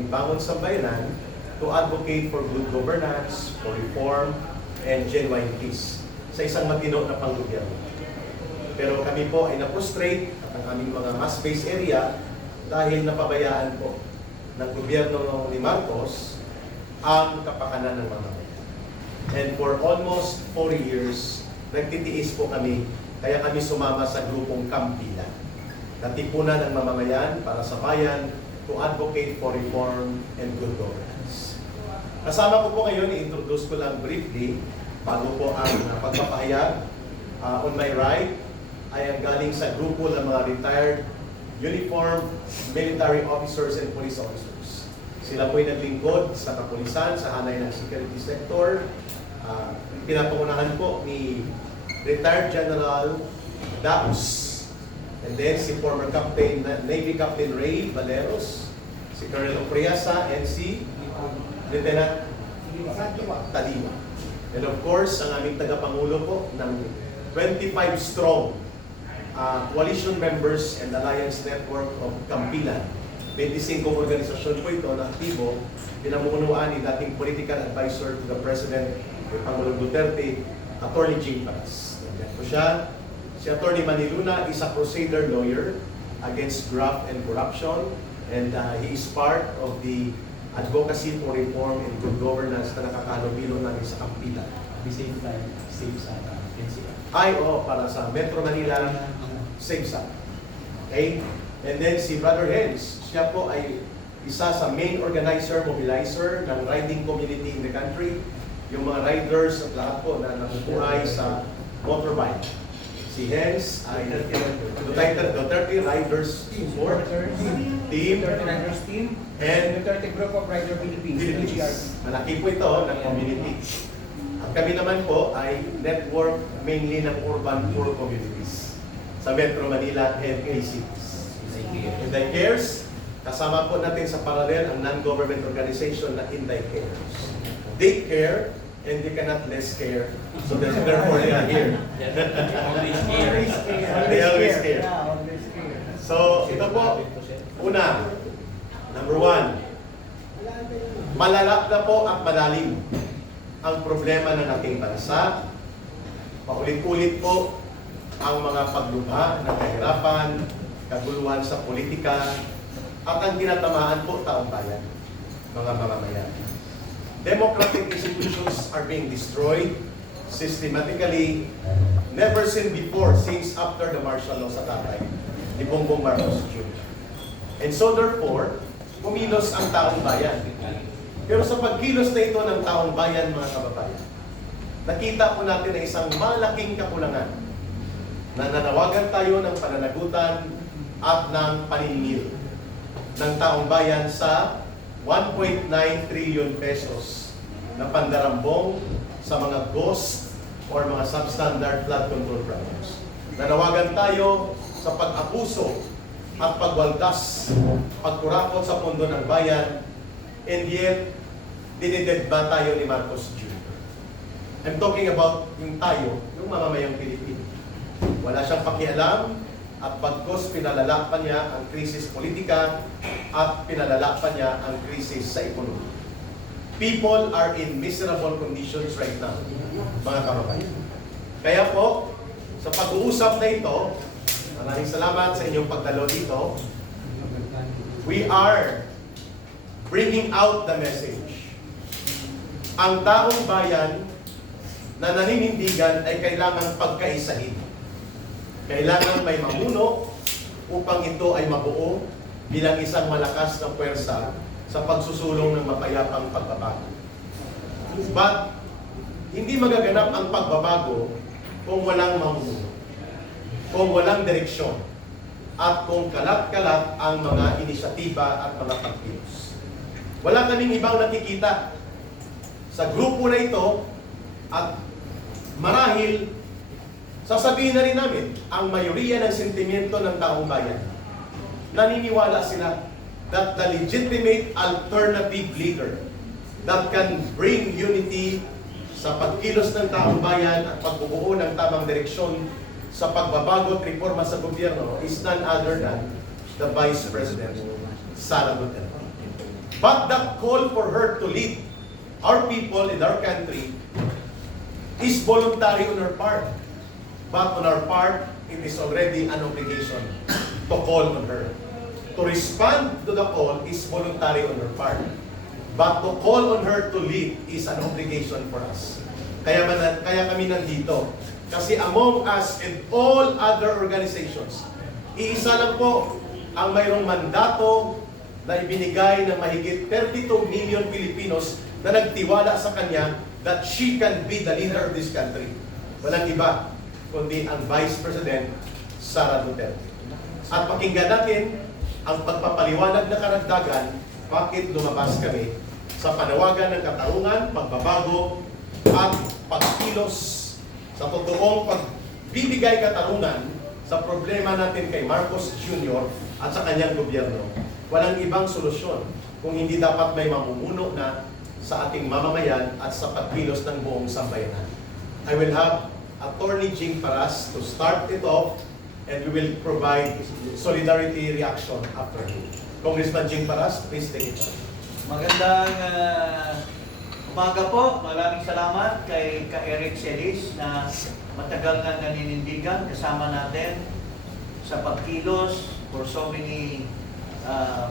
aming Bangon Sambayanan to advocate for good governance, for reform, and genuine peace sa isang matino na panggobyerno. Pero kami po ay na-frustrate at ang aming mga mass-based area dahil napabayaan po ng gobyerno ni Marcos ang kapakanan ng mamamayan. And for almost 4 years, nagtitiis po kami, kaya kami sumama sa grupong Kampila. Natipunan ng mamamayan para sa bayan to advocate for reform and good governance. Kasama ko po ngayon, i-introduce ko lang briefly, bago po ang pagpapahayag. On my right, ay ang galing sa grupo ng mga retired uniformed military officers and police officers. Sila po'y naglingkod sa kapulisan, sa hanay ng security sector. Pinapangunahan po ni retired General Daus. And then si former Captain, Navy Captain Ray Valeros, si Colonel Opriasa, and si Lieutenant Tadima. And of course, ang aming tagapangulo po ng 25 strong coalition members and alliance network of Kampilan. 25 organisasyon po ito na aktibo, pinamumunuan ni dating political advisor to the President, Pangulong Duterte, Attorney Jing Paras. Nandiyan po siya. Si Attorney Maniluna is a crusader lawyer against graft and corruption, and he is part of the advocacy for reform and good governance na nakakahalubilo namin sa Kampilan. At the same time, save sa NCR. Ay, oo, para sa Metro Manila, save sa. Okay? And then si Brother Hens, siya po ay isa sa main organizer, mobilizer ng riding community in the country. Yung mga riders at lahat po na nabubuhay sa motorbike. Si Hens ay Duterte Riders Team, Duterte Riders Team, and Duterte Group of Rider Philippines. Malaki po ito ng community. At kami naman po ay network mainly ng urban poor communities sa Metro Manila and cities. Inday Cares, kasama po natin sa parallel ang non-government organization na Inday Cares. They care and they cannot less care. So therefore they are here. They always care. So ito po, una, number 1, malalap na po at malalim ang problema ng ating bansa. Paulit-ulit po ang mga paglubha ng kahirapan, kaguluhan sa politika, at ang tinatamaan po taong bayan, mga mamamayan. Democratic institutions are being destroyed systematically, never seen before since after the martial law sa tatay ni Bongbong Marcos Jr. And so therefore, kumilos ang taong bayan. Pero sa pagkilos na ito ng taong bayan, mga kababayan, nakita po natin na isang malaking kakulangan na nanawagan tayo ng pananagutan at ng paniningil ng taong bayan sa 1.9 trillion pesos na pandarambong sa mga ghost or mga substandard flood control projects. Nanawagan tayo sa pag-abuso at pagwaldas, pagkurakot sa pondo ng bayan, and yet, dinided ba tayo ni Marcos Jr.? I'm talking about yung tayo, yung mamamayang Pilipino. Wala siyang pakialam, at pagkos pinalala pa niya ang krisis politika at pinalala pa niya ang krisis sa ekonomiya. People are in miserable conditions right now, mga kababayan. Kaya po, sa pag-uusap na ito, maraming salamat sa inyong pagdalo dito. We are bringing out the message. Ang taong bayan na naninindigan ay kailangan pagkaisahin. Kailangan may mamuno upang ito ay mabuo bilang isang malakas na puwersa sa pagsusulong ng mapayapang pagbabago. But, hindi magaganap ang pagbabago kung walang mamuno, kung walang direksyon, at kung kalat-kalat ang mga inisyatiba at mga pagkilos. Wala kaming ibang nakikita sa grupo na ito at marahil sasabihin na rin namin, ang mayoriya ng sentimiento ng taong bayan, naniniwala sila that the legitimate alternative leader that can bring unity sa pagkilos ng taong bayan at pagbubuo ng tamang direksyon sa pagbabago at reforma sa gobyerno is none other than the Vice President, Sara Duterte. But the call for her to lead our people in our country is voluntary on her part. But on our part, it is already an obligation to call on her. To respond to the call is voluntary on her part. But to call on her to lead is an obligation for us. Kaya kami nandito. Kasi among us and all other organizations, iisa lang po ang mayroong mandato na ibinigay ng mahigit 32 million Filipinos na nagtiwala sa kanya that she can be the leader of this country. Walang iba kundi ang Vice President Sara Duterte. At pakinggan natin ang pagpapaliwanag na karagdagan bakit lumabas kami sa panawagan ng katarungan, pagbabago, at pagkilos sa totoong pagbibigay katarungan sa problema natin kay Marcos Jr. at sa kanyang gobyerno. Walang ibang solusyon kung hindi dapat may mamumuno na sa ating mamamayan at sa pagkilos ng buong sambayanan. I will have Attorney Jing Paras to start it off, and we will provide solidarity reaction after him. Congressman Jing Paras, please take it on. Magandang umaga po. Maraming salamat kay Eric Celis na matagal na naninindigan kasama natin sa pagkilos for so many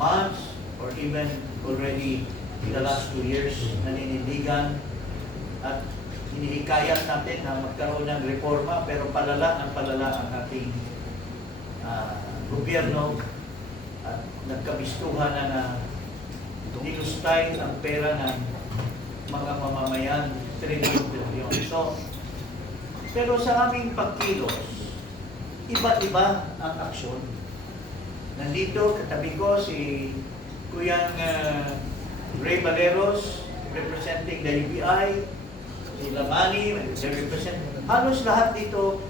months or even already in the last 2 years naninindigan at hinihikayat natin na magkaroon ng reforma pero palala ang ating gobyerno at nagkabistuhan na nilustay ang pera ng mga mamamayan, trilyon. So, pero sa aming pagkilos, iba-iba ang aksyon. Nandito, katabi ko si Kuyang Ray Valeros, representing the UBI, si Lamani, halos lahat dito,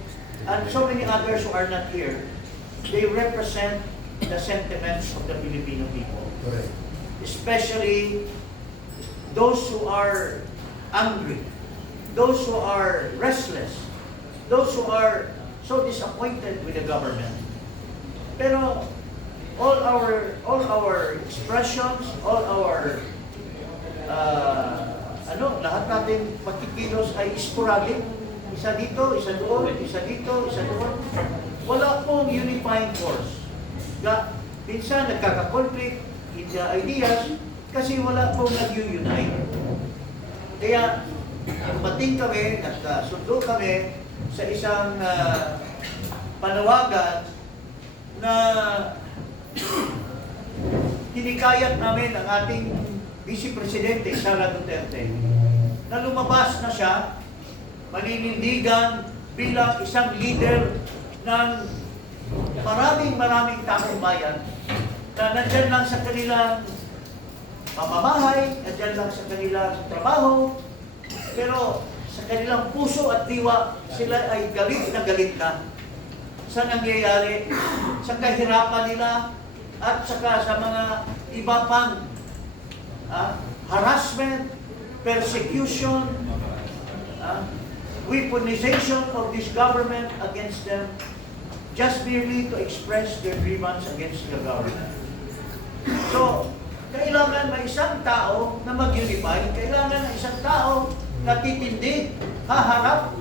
and so many others who are not here, they represent the sentiments of the Filipino people. Correct. Especially those who are angry, those who are restless, those who are so disappointed with the government. Pero all our expressions, all our lahat natin pagkikilos ay sporadic. Isa dito, isa doon, isa dito, isa doon. Wala pong unifying force. Minsan nagkaka-conflict in the ideas kasi wala pong nag-unite. Kaya dumating kami, nagkasundo kami sa isang panawagan na hinikayat namin ang ating Vice Presidente Sara Duterte na lumabas na siya maninindigan bilang isang leader ng maraming taong bayan na nandyan lang sa kanilang pamamahay, nandyan lang sa kanilang trabaho, pero sa kanilang puso at diwa, sila ay galit na sa nangyayari, sa kahirapan nila, at saka sa mga iba pang harassment, persecution, weaponization of this government against them, just merely to express their grievance against the government. So, kailangan may isang tao na mag-unify, kailangan ng isang tao na titindig, haharap,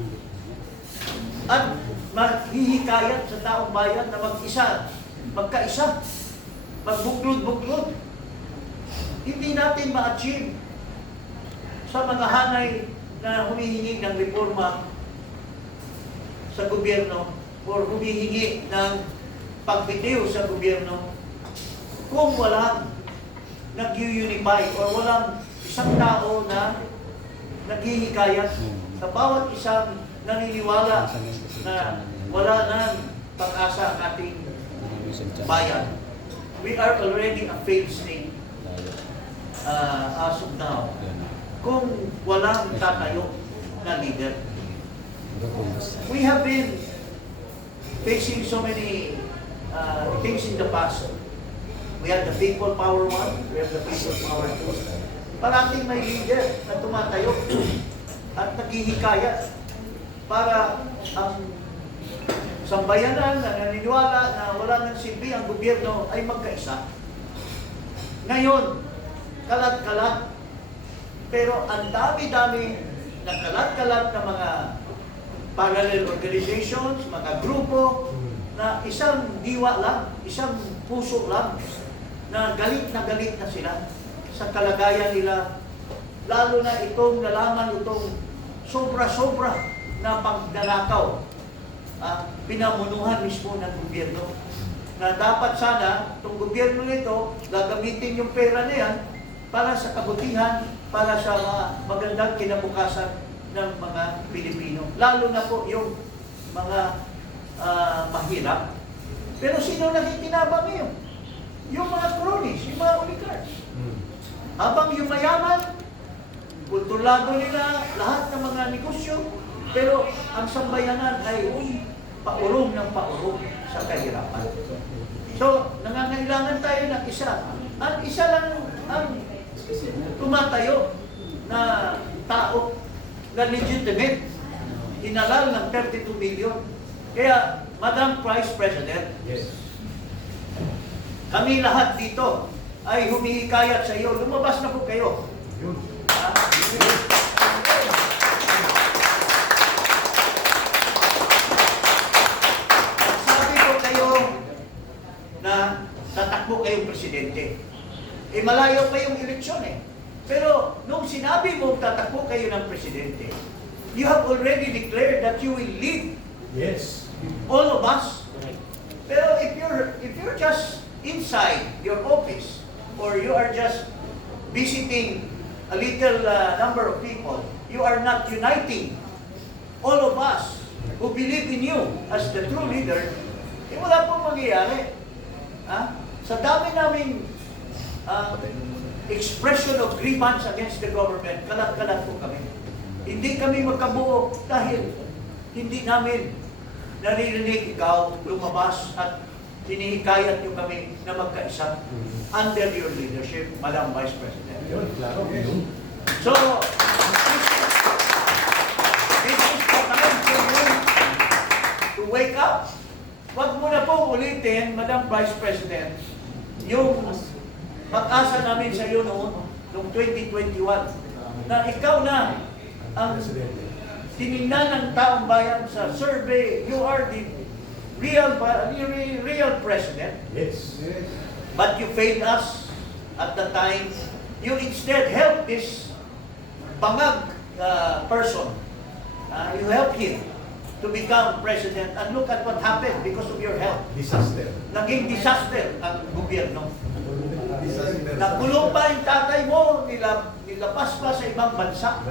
at maghihikayat sa taong bayan na magkaisa, magbuklod-buklod. Hindi natin ma-achieve sa mga hanay na humihingi ng reforma sa gobyerno or humihingi ng pagbitiw sa gobyerno kung walang nag-unify or walang isang tao na naghihikayat sa bawat isang naniniwala na wala nang pag-asa ang ating bayan. We are already a failed state as of now kung walang tatayo na leader. We have been facing so many things in the past. We have the People Power 1, we have the People Power 2. Parating may leader na tumatayo at naghihikayat para ang sambayanan na naniniwala na wala nang silbi ang gobyerno ay magkaisa. Ngayon, kalat-kalat. Pero ang dami-dami ng kalat-kalat na mga parallel organizations, mga grupo, na isang diwa lang, isang puso lang, na galit na sila sa kalagayan nila. Lalo na itong nalaman itong sobra-sobra na pagnanakaw, pinamunuhan mismo ng gobyerno. Na dapat sana, itong gobyerno nito, gagamitin yung pera na yan para sa kabutihan, para sa magandang kinabukasan ng mga Pilipino. Lalo na po yung mga mahirap. Pero sino nakikinabang ngayon? Yung mga cronies, yung mga oligarchs. Habang yung mayaman, kontrolado nila lahat ng mga negosyo, pero ang sambayanan ay paurong ng paurong sa kahirapan. So, nangangailangan tayo ng isa. Ang isa lang ang tumatayo na tao na legitimate, inalal ng 32 million. Kaya, Madam Vice President, kami lahat dito ay humihikayat sa iyo. Lumabas na po kayo. Sabi ko kayo na tatakbo kayong presidente. Eh malayo pa yung eleksyon eh. Pero nung sinabi mo tatakbo kayo ng presidente, you have already declared that you will lead all of us. Pero if you're just inside your office, or you are just visiting a little number of people, you are not uniting all of us who believe in you as the true leader, eh wala pong mangyayari. Sa dami naming expression of grievance against the government, kalat-kalat po kami. Hindi kami magkabuo dahil hindi namin naririnig ikaw lumabas at hinihikayat niyo kami na magkaisa under your leadership, Madam Vice President. So, this is the time for you to wake up. Huwag mo na po ulitin, Madam Vice President, yung pag-asa namin sa iyo noong 2021, na ikaw na ang tinignan ng taong bayan sa survey. You are the real president. But you failed us at the time. You instead helped this bangag person. You helped him to become president. And look at what happened because of your help. Disaster. Naging disaster ang gobyerno. Nakulong pa yung tatay mo, nilapas pa sa ibang bansa.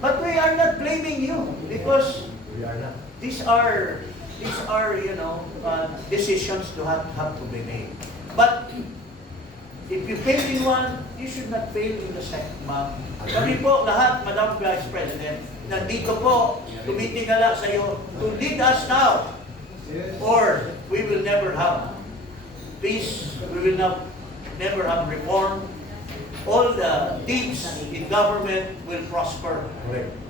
But we are not blaming you because these are decisions to have to be made. But if you fail in one, you should not fail in the second, ma'am. Kami po lahat, Madam Vice President, nandito po, tumitingala sa iyo to lead us now, or we will never have peace, we will never have reform. All the deeds in government will prosper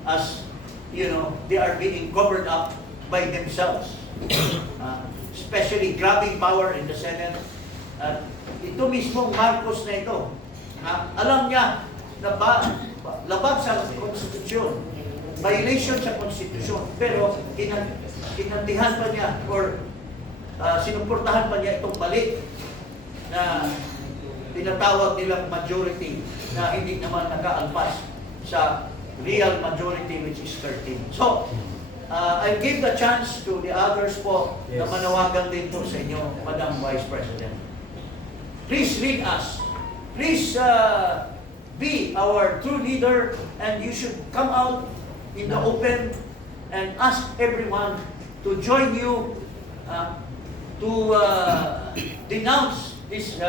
as, they are being covered up by themselves. Especially grabbing power in the Senate. Ito mismong Marcos na ito, alam niya na labag sa konstitusyon, violation sa konstitusyon, pero kinantihan pa niya or sinuportahan pa niya itong balik na tinatawag nilang majority na hindi naman nakaalpas sa real majority which is 13. So, I'll give the chance to the others po na manawagan din po sa inyo, Madam Vice President. Please lead us. Please be our true leader, and you should come out in the open and ask everyone to join you to denounce this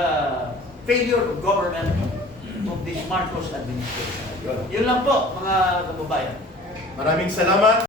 failure of government of this Marcos administration. Yun lang po, mga kababayan. Maraming salamat.